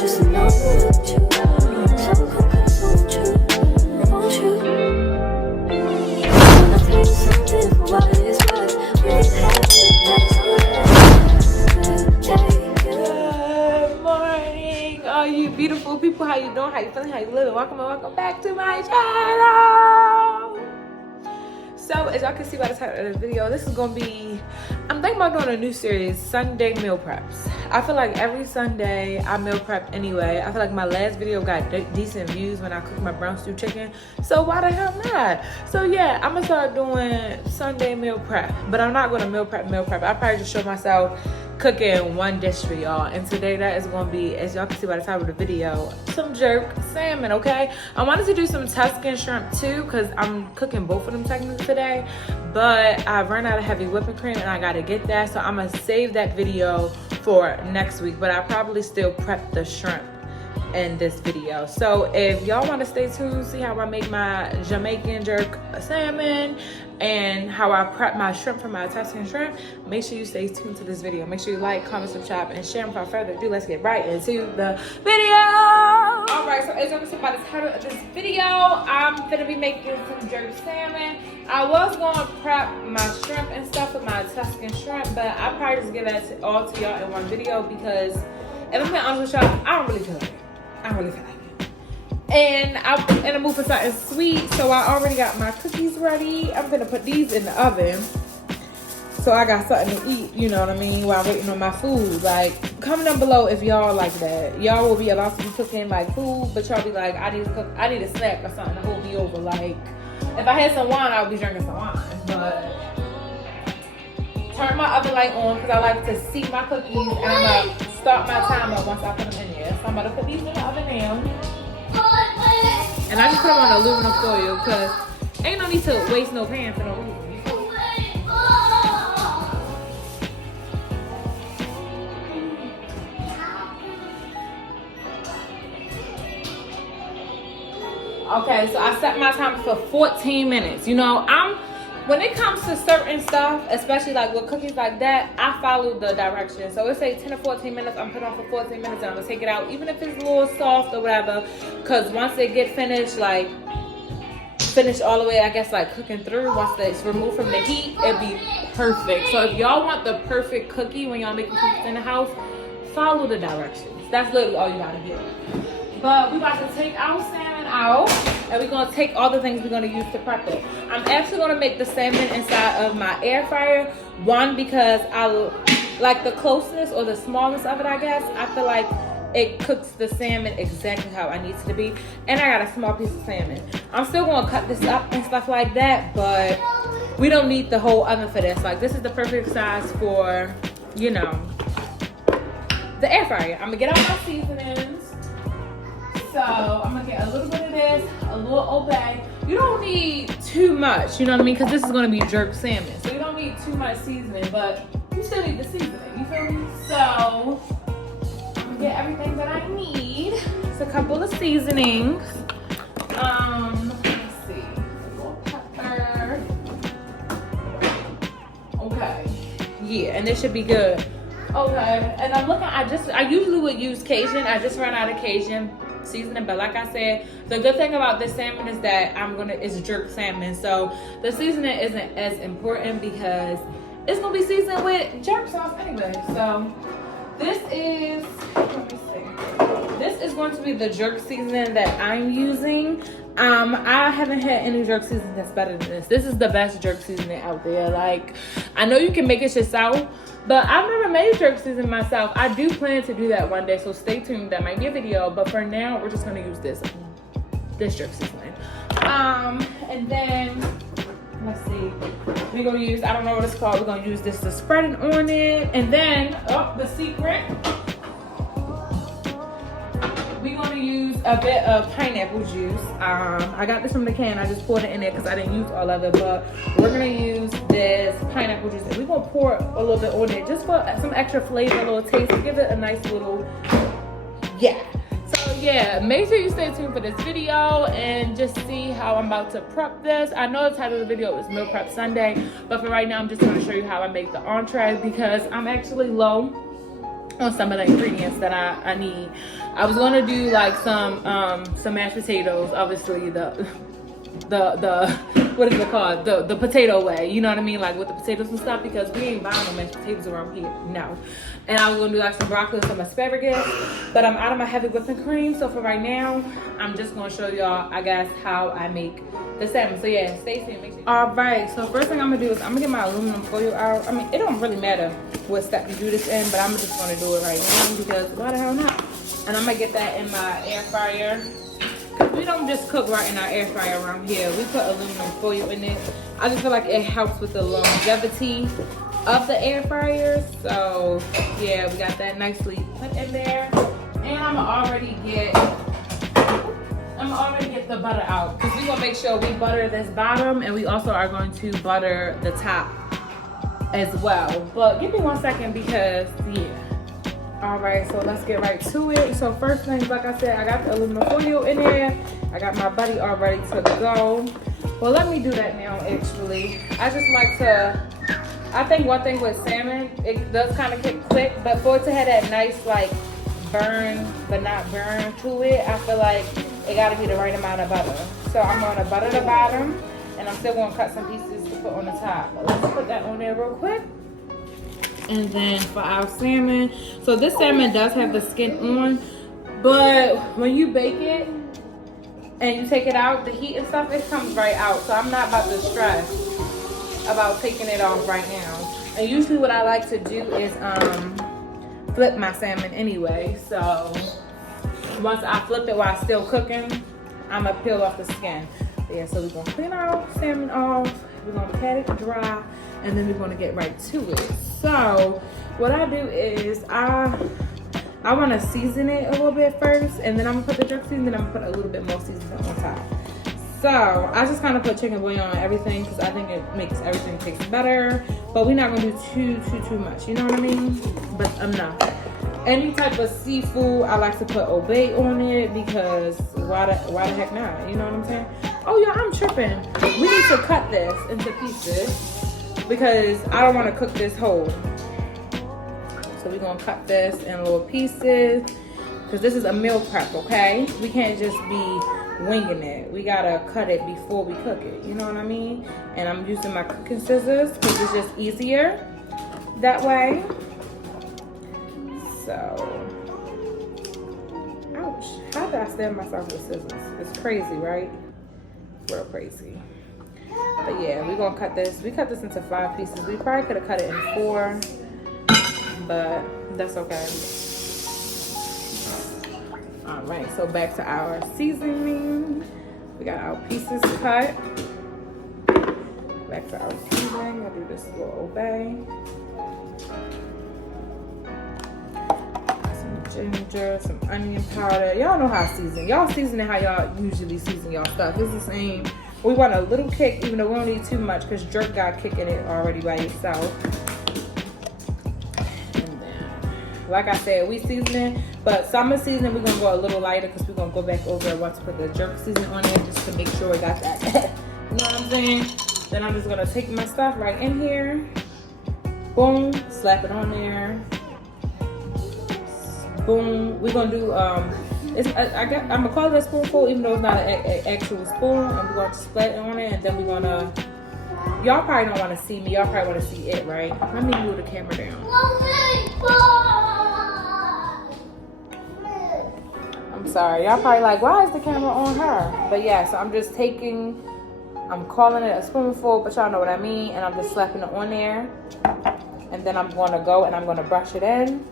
just know that you so confused, won't you? Nothing so different, what is what we had. Good morning, all you beautiful people. How you doing? How you feeling? How you living? Welcome and welcome back to my channel. So as y'all can see by the title of the video, this is gonna be, I'm thinking about doing a new series, Sunday meal preps. I feel like every Sunday I meal prep anyway. I feel like my last video got decent views when I cooked my brown stew chicken, so why the hell not? So yeah, I'm gonna start doing Sunday meal prep, but I'm not gonna meal prep. I probably just show myself cooking one dish for y'all, and today that is going to be, as y'all can see by the title of the video, some jerk salmon. Okay, I wanted to do some Tuscan shrimp too because I'm cooking both of them technically today, but I ran out of heavy whipping cream and I got to get that, so I'm gonna save that video for next week, but I probably still prep the shrimp in this video. So if y'all want to stay tuned, see how I make my Jamaican jerk salmon and how I prep my shrimp for my Tuscan shrimp, make sure you stay tuned to this video. Make sure you like, comment, subscribe, and share. Without further ado, let's get right into the video. All right, so as you can see by the title of this video, I'm gonna be making some jerk salmon. I was gonna prep my shrimp and stuff with my Tuscan shrimp, but I'll probably just give that all to y'all in one video because if I'm being honest with y'all, I don't really feel like it. I don't really feel like it. And I'm in a mood for something sweet, so I already got my cookies ready. I'm gonna put these in the oven, so I got something to eat, you know what I mean, while waiting on my food. Like, comment down below if y'all like that. Y'all will be allowed to be cooking like food, but y'all be like, I need a snack or something to hold me over. Like, if I had some wine, I would be drinking some wine, but turn my oven light on because I like to see my cookies, and I'm gonna start my timer once I put them in there. So I'm gonna put these in the oven now. And I just put them on aluminum foil because ain't no need to waste no pan for no reason. Okay, so I set my timer for 14 minutes. You know, when it comes to certain stuff, especially like with cookies like that, I follow the directions. So it say 10 to 14 minutes, I'm putting on for 14 minutes and I'm gonna take it out, even if it's a little soft or whatever. Cause once they get finished, like finished all the way, I guess like cooking through, once it's removed from the heat, it'll be perfect. So if y'all want the perfect cookie when y'all making cookies in the house, follow the directions. That's literally all you gotta do. But we about to take our salmon out, and we're gonna take all the things we're gonna use to prep it. I'm actually gonna make the salmon inside of my air fryer. One, because I like the closeness or the smallness of it, I guess. I feel like it cooks the salmon exactly how I need it to be. And I got a small piece of salmon. I'm still gonna cut this up and stuff like that, but we don't need the whole oven for this. Like, this is the perfect size for, you know, the air fryer. I'm gonna get all my seasonings. So I'm gonna get a little bit of this, a little Old Bay. You don't need too much, you know what I mean? Because this is gonna be jerk salmon. So you don't need too much seasoning, but you still need the seasoning, you feel me? So I'm gonna get everything that I need. It's a couple of seasonings. Let's see, a little pepper. Okay, yeah, and this should be good. Okay, and I'm looking, I usually would use Cajun. I just ran out of Cajun seasoning, but like I said, the good thing about this salmon is that it's jerk salmon, so the seasoning isn't as important because it's gonna be seasoned with jerk sauce anyway. So this is, let me see, this is going to be the jerk seasoning that I'm using. I haven't had any jerk seasoning that's better than this. This is the best jerk seasoning out there. Like, I know you can make it yourself, but I've never made jerk seasoning myself. I do plan to do that one day, so stay tuned. That might be a video, but for now, we're just gonna use this jerk seasoning. And then, let's see, we're gonna use, I don't know what it's called, we're gonna use this to spread it on it. And then, the secret, we're gonna use a bit of pineapple juice. I got this from the can. I just poured it in there because I didn't use all of it, but we're gonna use this pineapple juice and we're gonna pour a little bit on it just for some extra flavor, a little taste, to give it a nice little, yeah. So yeah, make sure you stay tuned for this video and just see how I'm about to prep this. I know the title of the video is Meal Prep Sunday, but for right now, I'm just gonna show you how I make the entree because I'm actually low on some of the ingredients that I need. I was gonna do like some mashed potatoes, obviously the what is it called? The potato way, you know what I mean? Like with the potatoes and stuff, because we ain't buying no mashed potatoes around here, no. And I was gonna do like some broccoli and some asparagus, but I'm out of my heavy whipping cream, so for right now, I'm just gonna show y'all, I guess, how I make the salmon. So yeah, stay tuned. Make sure. All right, so first thing I'm gonna do is I'm gonna get my aluminum foil out. I mean, it don't really matter what step you do this in, but I'm just gonna do it right now because why the hell not? And I'm gonna get that in my air fryer. We don't just cook right in our air fryer around here. We put aluminum foil in it. I just feel like it helps with the longevity of the air fryer. So yeah, we got that nicely put in there. And I'm already get the butter out because we're gonna make sure we butter this bottom, and we also are going to butter the top as well. But give me 1 second because yeah. All right, so let's get right to it. So first things, like I said, I got the aluminum foil in there. I got my buddy all ready to go. Well, let me do that now, actually. I just like to, I think one thing with salmon, it does kind of get quick, but for it to have that nice, like, burn, but not burn to it, I feel like it gotta be the right amount of butter. So I'm gonna butter the bottom, and I'm still gonna cut some pieces to put on the top. But let's put that on there real quick. And then for our salmon, so this salmon does have the skin on, but when you bake it and you take it out, the heat and stuff, it comes right out. So I'm not about to stress about taking it off right now. And usually what I like to do is flip my salmon anyway. So once I flip it while it's still cooking, I'm gonna peel off the skin. Yeah, so we're gonna clean our salmon off, we're gonna pat it dry, and then we're gonna get right to it. So what I do is I want to season it a little bit first, and then I'm gonna put the jerk seasoning, then I'm gonna put a little bit more seasoning on top. So I just kind of put chicken bouillon on everything because I think it makes everything taste better. But we're not gonna do too much, you know what I mean? But enough. Any type of seafood, I like to put Old Bay on it because why the heck not? You know what I'm saying? Oh yeah, I'm tripping. We need to cut this into pieces because I don't want to cook this whole. So we're gonna cut this in little pieces because this is a meal prep, okay? We can't just be winging it. We gotta cut it before we cook it, you know what I mean? And I'm using my cooking scissors because it's just easier that way. So, ouch, how did I stab myself with scissors? It's crazy, right? Real crazy. But yeah, we're gonna cut this. We cut this into 5 pieces. We probably could have cut it in 4, but that's okay. All right, so back to our seasoning. We got our pieces cut. Back to our seasoning. I'll do this little Old Bay. Ginger, some onion powder. Y'all know how I season. Y'all season it how y'all usually season y'all stuff. It's the same. We want a little kick, even though we don't need too much because jerk got kick in it already by itself. And then, like I said, we seasoning, but summer seasoning we're gonna go a little lighter because we're gonna go back over what to put the jerk seasoning on it just to make sure it got that. You know what I'm saying? Then I'm just gonna take my stuff right in here. Boom, slap it on there. Boom. We're gonna do I'm gonna call it a spoonful even though it's not an actual spoon, and we're gonna split it on it, and then we're gonna, y'all probably don't want to see me, y'all probably want to see it, right? Let me move the camera down. I'm sorry, y'all probably like, why is the camera on her? But yeah, so I'm just taking, I'm calling it a spoonful, but y'all know what I mean, and I'm just slapping it on there, and then I'm gonna go and I'm gonna brush it in.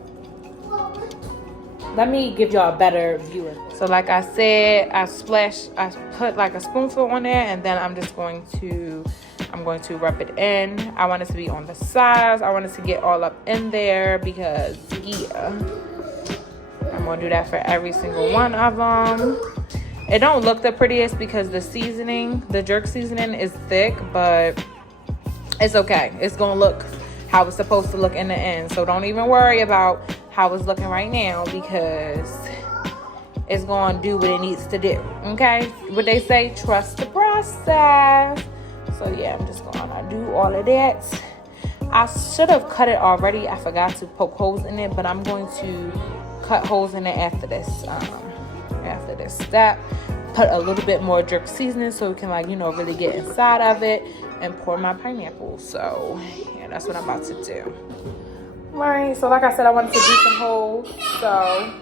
Let me give y'all a better view. So like I said, I put like a spoonful on there, and then I'm going to rub it in. I want it to be on the sides. I want it to get all up in there because yeah, I'm gonna do that for every single one of them. It don't look the prettiest because the seasoning, the jerk seasoning is thick, but it's okay. It's gonna look how it's supposed to look in the end. So don't even worry about how it's looking right now because it's gonna do what it needs to do. Okay? What they say, trust the process. So yeah, I'm just gonna do all of that. I should have cut it already. I forgot to poke holes in it, but I'm going to cut holes in it after this step. Put a little bit more jerk seasoning so we can, like, you know, really get inside of it, and pour my pineapple. So yeah, that's what I'm about to do. Right, so like I said, I wanted to do some holes, so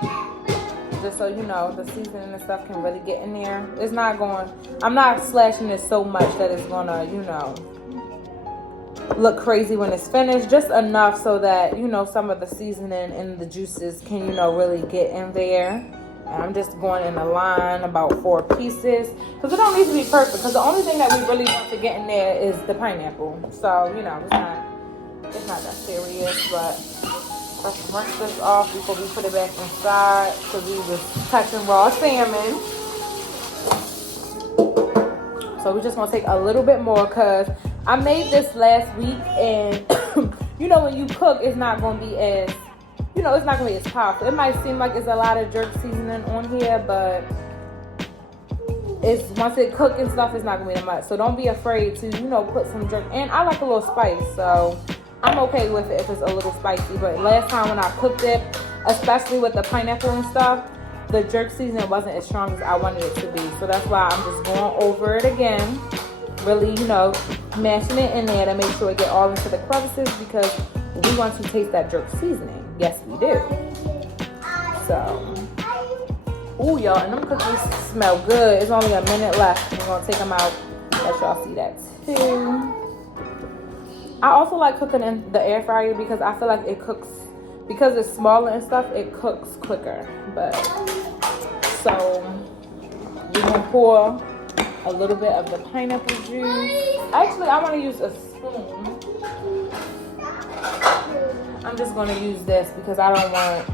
just so you know, the seasoning and stuff can really get in there. It's not going, I'm not slashing it so much that it's gonna, you know, look crazy when it's finished. Just enough so that, you know, some of the seasoning and the juices can, you know, really get in there. And I'm just going in a line, about 4 pieces, because it don't need to be perfect, because the only thing that we really want to get in there is the pineapple. So, you know, it's not that serious. But let's rinse this off before we put it back inside, because we was touching raw salmon. So we just gonna take a little bit more, because I made this last week, and you know, when you cook, it's not gonna be as, you know, it's not gonna be as powerful. It might seem like it's a lot of jerk seasoning on here, but it's, once it cooks and stuff, it's not gonna be that much. So don't be afraid to, you know, put some jerk. And I like a little spice, so I'm okay with it if it's a little spicy. But last time when I cooked it, especially with the pineapple and stuff, the jerk seasoning wasn't as strong as I wanted it to be. So that's why I'm just going over it again, really, you know, mashing it in there to make sure it get all into the crevices, because we want to taste that jerk seasoning. Yes, we do. So, ooh, y'all, and them cookies smell good. It's only a minute left. We're gonna take them out. Let y'all see that too. I also like cooking in the air fryer, because I feel like it cooks, because it's smaller and stuff, it cooks quicker. But so we're gonna pour a little bit of the pineapple juice. Actually, I want to use a spoon. I'm just going to use this because I don't want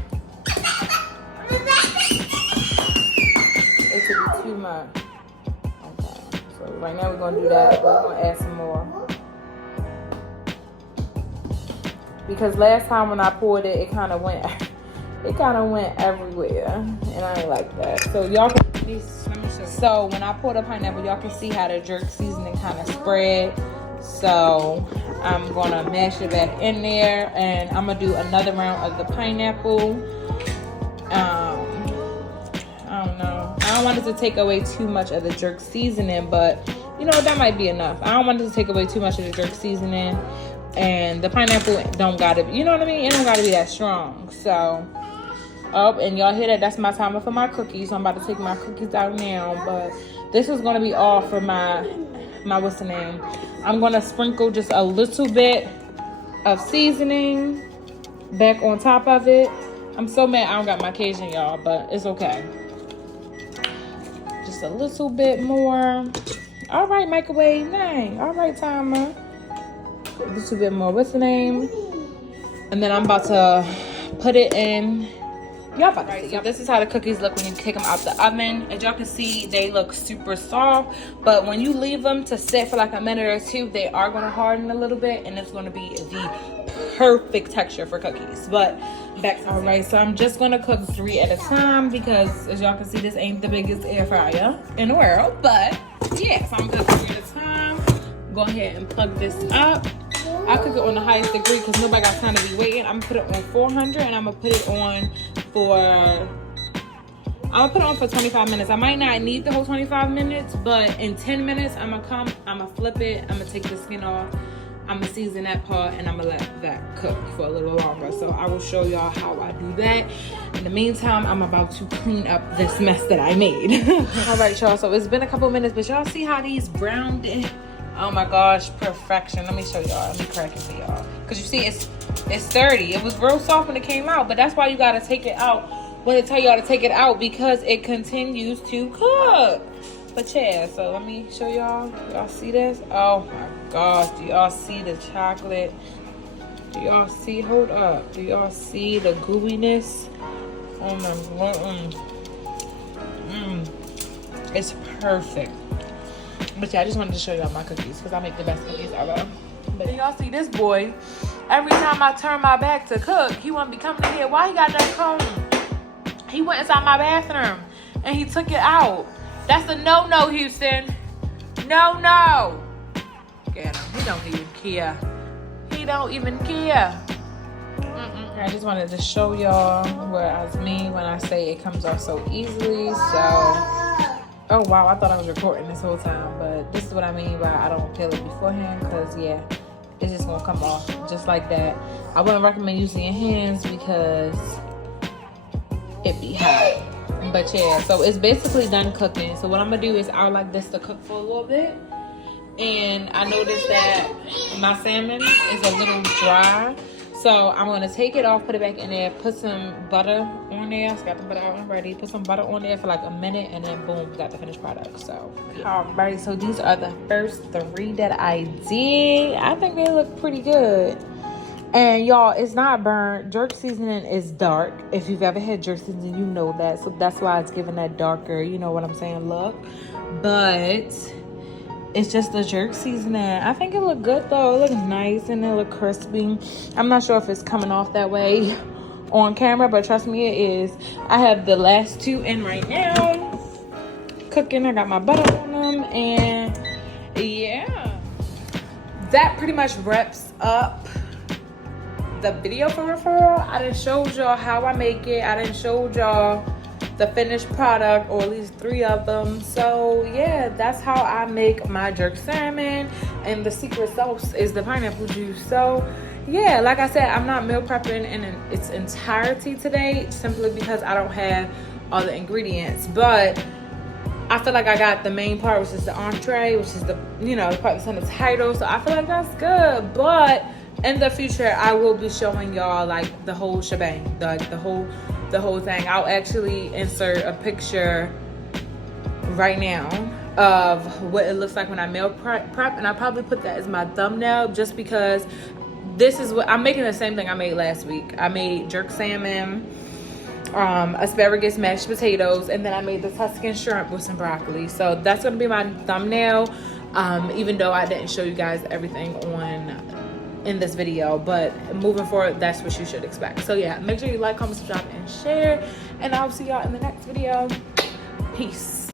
it to be too much. Okay, so right now we're going to do that, but we're going to add some more. Because last time when I poured it, it kind of went everywhere, and I ain't like that. So y'all can, let me show. So when I pour the pineapple, y'all can see how the jerk seasoning kind of spread. So I'm gonna mash it back in there, and I'm gonna do another round of the pineapple. I don't know. I don't want it to take away too much of the jerk seasoning, but you know, that might be enough. I don't want it to take away too much of the jerk seasoning, and the pineapple don't gotta, you know what I mean? It don't gotta be that strong. So, oh, and y'all hear that? That's my timer for my cookies. So I'm about to take my cookies out now, but this is gonna be all for my what's the name? I'm gonna sprinkle just a little bit of seasoning back on top of it. I'm so mad I don't got my Cajun, y'all, but it's okay. Just a little bit more. All right, microwave, dang. All right, timer. A little bit more, what's the name? And then I'm about to put it in. Y'all about to see. So this is how the cookies look when you take them out the oven. As y'all can see, they look super soft, but when you leave them to sit for like a minute or two, they are going to harden a little bit, and it's going to be the perfect texture for cookies. But back to all right, so I'm just going to cook 3 at a time, because as y'all can see, this ain't the biggest air fryer in the world. But yeah, so I'm going to cook 3 at a time. Go ahead and plug this up. I cook it on the highest degree because nobody got time to be waiting. I'm gonna put it on 400, and I'm gonna put it on for 25 minutes. I might not need the whole 25 minutes, but in 10 minutes, I'm gonna flip it. I'm gonna take the skin off. I'm gonna season that part, and I'm gonna let that cook for a little longer. So I will show y'all how I do that. In the meantime, I'm about to clean up this mess that I made. All right, y'all. So it's been a couple minutes, but y'all see how these browned in? Oh my gosh, perfection. Let me show y'all. Let me crack it for y'all. Because you see, it's 30. It was real soft when it came out, but that's why you got to take it out when they tell y'all to take it out, because it continues to cook. But yeah, so let me show y'all. Y'all see this? Oh my gosh. Do y'all see the chocolate? Do y'all see? Hold up. Do y'all see the gooiness? Oh my god. It's perfect. But yeah, I just wanted to show y'all my cookies because I make the best cookies ever. But y'all see this boy, every time I turn my back to cook, he wouldn't be coming in here. Why he got that comb? He went inside my bathroom and he took it out. That's a no-no, Houston. No. Get him. He don't even care. He don't even care. I just wanted to show y'all what I mean when I say it comes off so easily. Oh wow, I thought I was recording this whole time, but this is what I mean by I don't peel it beforehand, because yeah, it's just gonna come off just like that. I wouldn't recommend using your hands because it be hot. But yeah, so it's basically done cooking. So what I'm gonna do is I would like this to cook for a little bit. And I noticed that my salmon is a little dry. So I'm gonna take it off, put it back in there, put some butter on there. I got the butter out and ready. Put some butter on there for like a minute, and then boom, got the finished product. So alright, so these are the first 3 that I did. I think they look pretty good. And y'all, it's not burnt. Jerk seasoning is dark. If you've ever had jerk seasoning, you know that. So that's why it's giving that darker, you know what I'm saying, look. But it's just the jerk seasoning. I think it look good though. It looks nice and it look crispy. I'm not sure if it's coming off that way on camera, but trust me, it is. I have the last 2 in right now, cooking. I got my butter on them, and yeah, that pretty much wraps up the video for referral. I done showed y'all how I make it. I done showed y'all the finished product, or at least 3 of them. So yeah, that's how I make my jerk salmon, and the secret sauce is the pineapple juice. So yeah, like I said, I'm not meal prepping in its entirety today, simply because I don't have all the ingredients. But I feel like I got the main part, which is the entree, which is the, you know, the part that's in the title. So I feel like that's good. But in the future, I will be showing y'all like the whole shebang, like the whole thing. I'll actually insert a picture right now of what it looks like when I meal prep, and I'll probably put that as my thumbnail, just because this is what I'm making. The same thing I made last week. I made jerk salmon, asparagus, mashed potatoes, and then I made the Tuscan shrimp with some broccoli. So that's gonna be my thumbnail, even though I didn't show you guys everything in this video, but moving forward, that's what you should expect. So yeah, make sure you like, comment, subscribe, and share, and I'll see y'all in the next video. Peace.